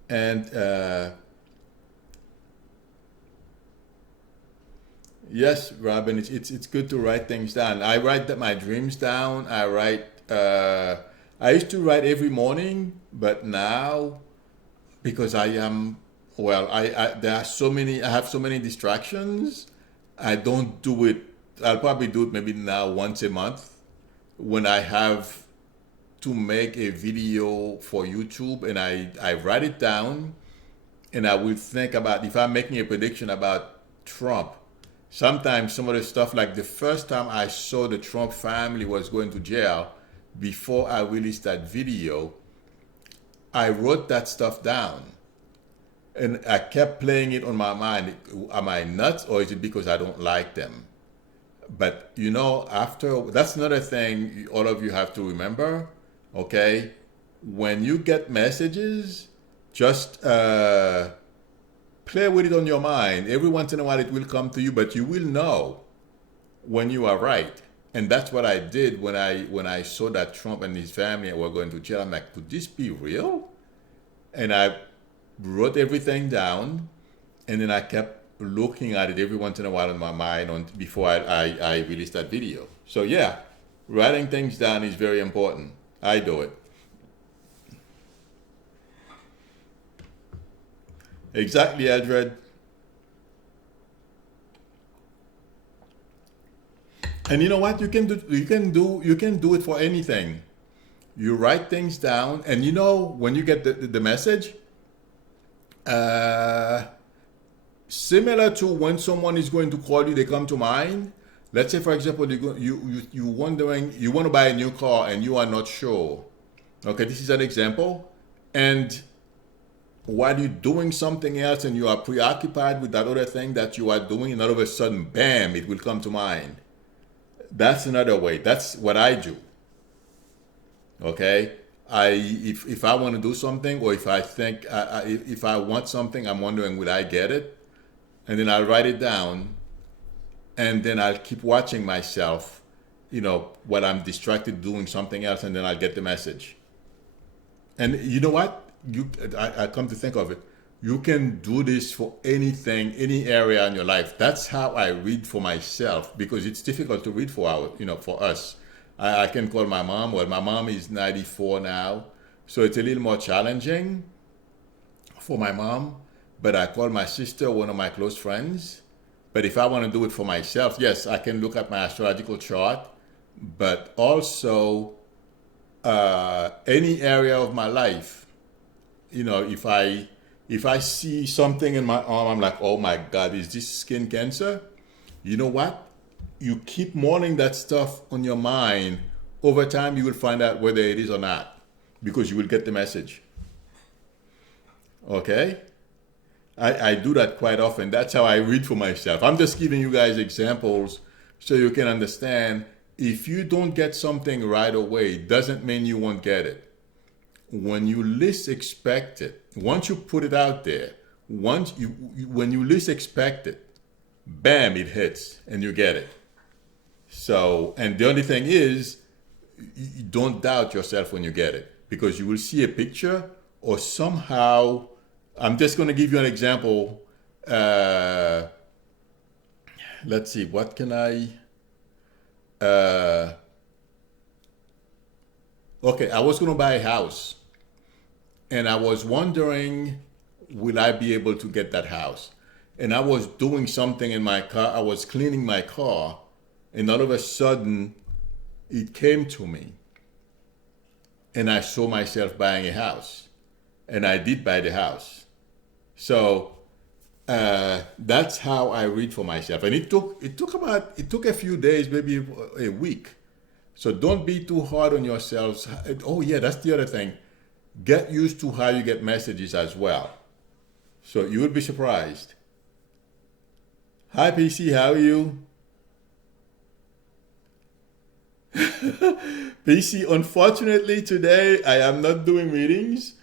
And yes, Robin, it's good to write things down. I write my dreams down. I write. I used to write every morning, but now because I am well, I there are so many. I have so many distractions. I don't do it. I'll probably do it maybe now once a month when I have to make a video for YouTube, and I write it down, and I will think about if I'm making a prediction about Trump. Sometimes some of the stuff, like the first time I saw the Trump family was going to jail, before I released that video, I wrote that stuff down. And I kept playing it on my mind. Am I nuts, or is it because I don't like them? But after that's another thing all of you have to remember. Okay, when you get messages, just play with it on your mind. Every once in a while, it will come to you, but you will know when you are right. And that's what I did when I saw that Trump and his family were going to jail. I'm like, could this be real? And I wrote everything down, and then I kept looking at it every once in a while in my mind before I released that video. So yeah, writing things down is very important. I do it. Exactly, Edred. And you know what? You can do it for anything. You write things down, and when you get the message, uh, similar to when someone is going to call you, they come to mind. Let's say, for example, you wondering, you want to buy a new car and you are not sure. Okay, this is an example. And while you're doing something else and you are preoccupied with that other thing that you are doing, and all of a sudden, bam, it will come to mind. That's another way. That's what I do. Okay, if I want to do something, or if I think if I want something, I'm wondering will I get it, and then I'll write it down, and then I'll keep watching myself, while I'm distracted doing something else, and then I'll get the message. And you know what? I come to think of it, you can do this for anything, any area in your life. That's how I read for myself, because it's difficult to read for us. I can call my mom. Well, my mom is 94 now, so it's a little more challenging for my mom. But I call my sister, one of my close friends. But if I want to do it for myself, yes, I can look at my astrological chart, but also any area of my life. If I see something in my arm, I'm like, oh my God, is this skin cancer? You know what? You keep mourning that stuff on your mind. Over time, you will find out whether it is or not, because you will get the message. Okay? I do that quite often. That's how I read for myself. I'm just giving you guys examples so you can understand. If you don't get something right away, it doesn't mean you won't get it. When you least expect it, once you put it out there, when you least expect it, bam, it hits and you get it. So, and the only thing is, you don't doubt yourself when you get it, because you will see a picture, or somehow, I'm just going to give you an example. Let's see, what can okay, I was going to buy a house, and I was wondering, will I be able to get that house? And I was doing something in my car. I was cleaning my car, and all of a sudden, it came to me. and I saw myself buying a house, and I did buy the house. So that's how I read for myself, and it took a few days, maybe a week. So don't be too hard on yourselves. Oh yeah, that's the other thing. Get used to how you get messages as well. So you would be surprised. Hi PC, how are you? PC, unfortunately today I am not doing readings.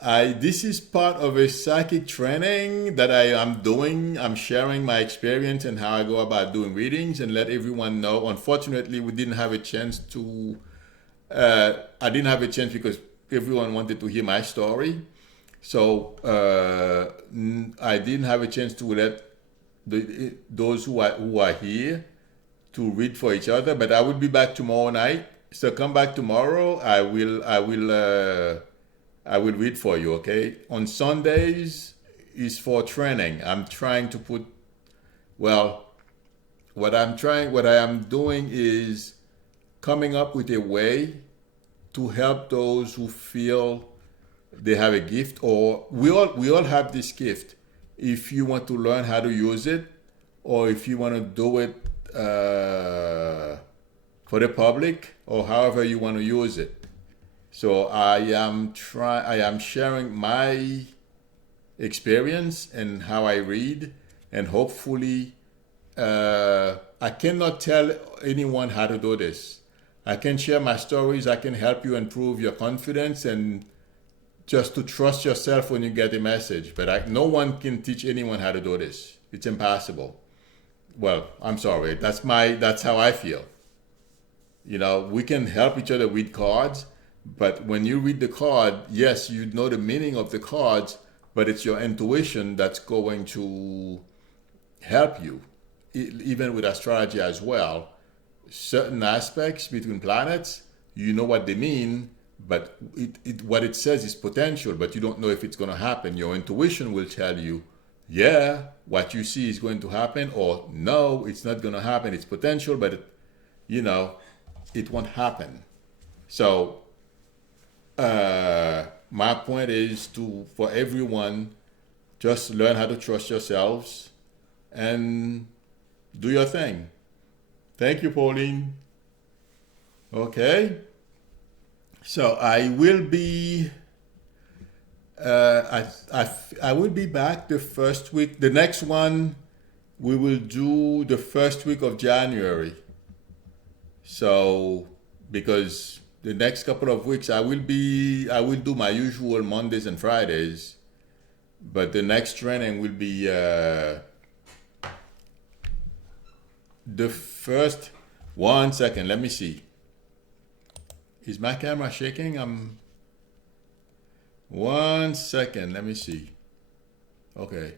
This is part of a psychic training that I am doing. I'm sharing my experience and how I go about doing readings and let everyone know. Unfortunately, we didn't have a chance to. I didn't have a chance because everyone wanted to hear my story. So I didn't have a chance to let those who are here to read for each other. But I will be back tomorrow night. So come back tomorrow. I will read for you, okay? On Sundays is for training. I'm trying to put, well, what I am doing is coming up with a way to help those who feel they have a gift, or we all have this gift. If you want to learn how to use it, or if you want to do it for the public, or however you want to use it. So I am sharing my experience and how I read, and hopefully I cannot tell anyone how to do this. I can share my stories. I can help you improve your confidence and just to trust yourself when you get a message. But no one can teach anyone how to do this. It's impossible. Well, I'm sorry. That's how I feel. You know, we can help each other read cards. But when you read the card, yes, you know the meaning of the cards, but it's your intuition that's going to help you, even with astrology as well. Certain aspects between planets, you know what they mean, but what it says is potential, but you don't know if it's going to happen. Your intuition will tell you, yeah, what you see is going to happen, or no, it's not going to happen. It's potential, but it won't happen. So my point is for everyone, just learn how to trust yourselves and do your thing. Thank you, Pauline. Okay. So I will be I will be back the first week. The next one we will do the first week of January. So because the next couple of weeks I will do my usual Mondays and Fridays, but the next training will be the first. 1 second, let me see. Is my camera shaking? 1 second, let me see. Okay.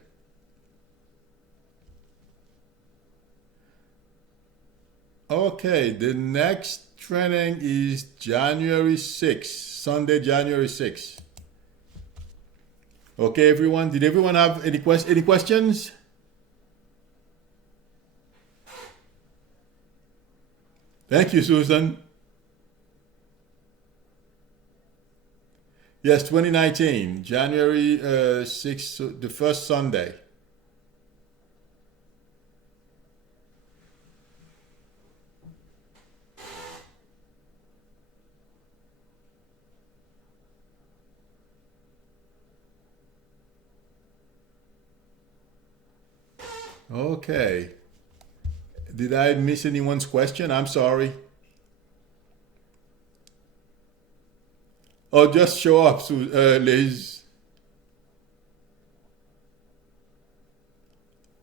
Okay, the next training is January 6th, Sunday, January 6th. Okay, everyone. Did everyone have any questions? Thank you, Susan. Yes, 2019, January 6th, the first Sunday. Okay. Did I miss anyone's question? I'm sorry. Oh, just show up, Liz.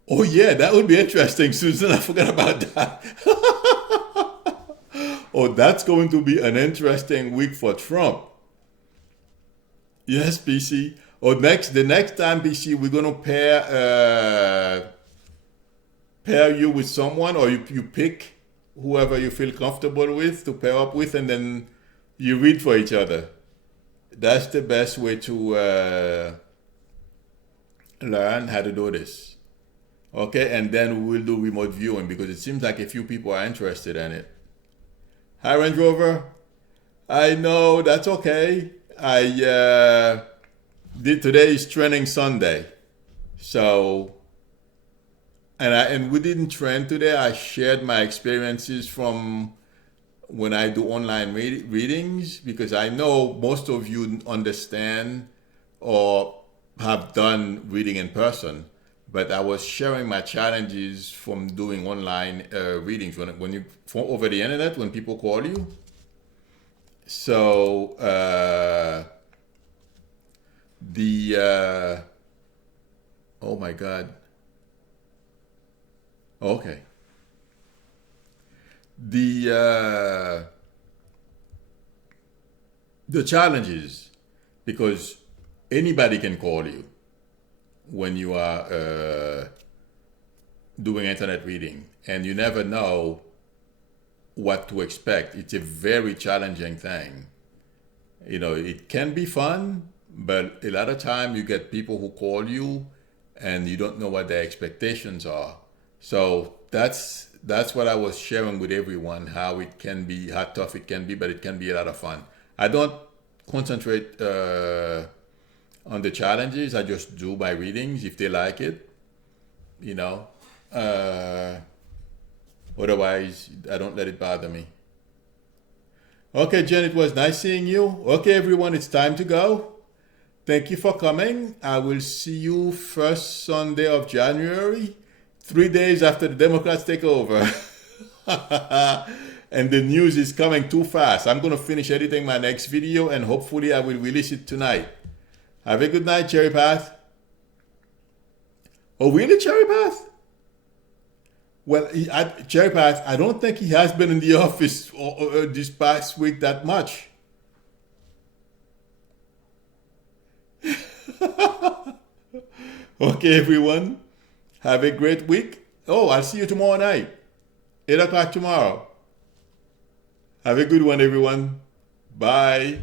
Oh yeah, that would be interesting, Susan. I forgot about that. Oh, that's going to be an interesting week for Trump. Yes, PC. Oh, the next time, PC, we're gonna pair you with someone, or you pick whoever you feel comfortable with to pair up with, and then you read for each other. That's the best way to learn how to do this. Okay, and then we will do remote viewing because it seems like a few people are interested in it. Hi, Range Rover. I know, that's okay. I did today is training Sunday. So and we didn't train today. I shared my experiences from when I do online readings because I know most of you understand or have done reading in person, but I was sharing my challenges from doing online readings when you over the internet when people call you. So the oh my God, okay, the the challenges because anybody can call you when you are doing internet reading, and you never know what to expect. It's a very challenging thing. You know, it can be fun, but a lot of time you get people who call you and you don't know what their expectations are. So that's what I was sharing with everyone, how it can be, how tough it can be, but it can be a lot of fun. I don't concentrate on the challenges. I just do my readings if they like it, you know. Uh, Otherwise, I don't let it bother me. Okay, Jen, it was nice seeing you. Okay, everyone, it's time to go. Thank you for coming. I will see you first Sunday of January, 3 days after the Democrats take over. And the news is coming too fast. I'm going to finish editing my next video and hopefully I will release it tonight. Have a good night, Cherry Path. Oh, really, Cherry Path? Well, Cherry Path, I don't think he has been in the office this past week that much. Okay, everyone. Have a great week. Oh, I'll see you tomorrow night, 8 o'clock tomorrow. Have a good one, everyone. Bye.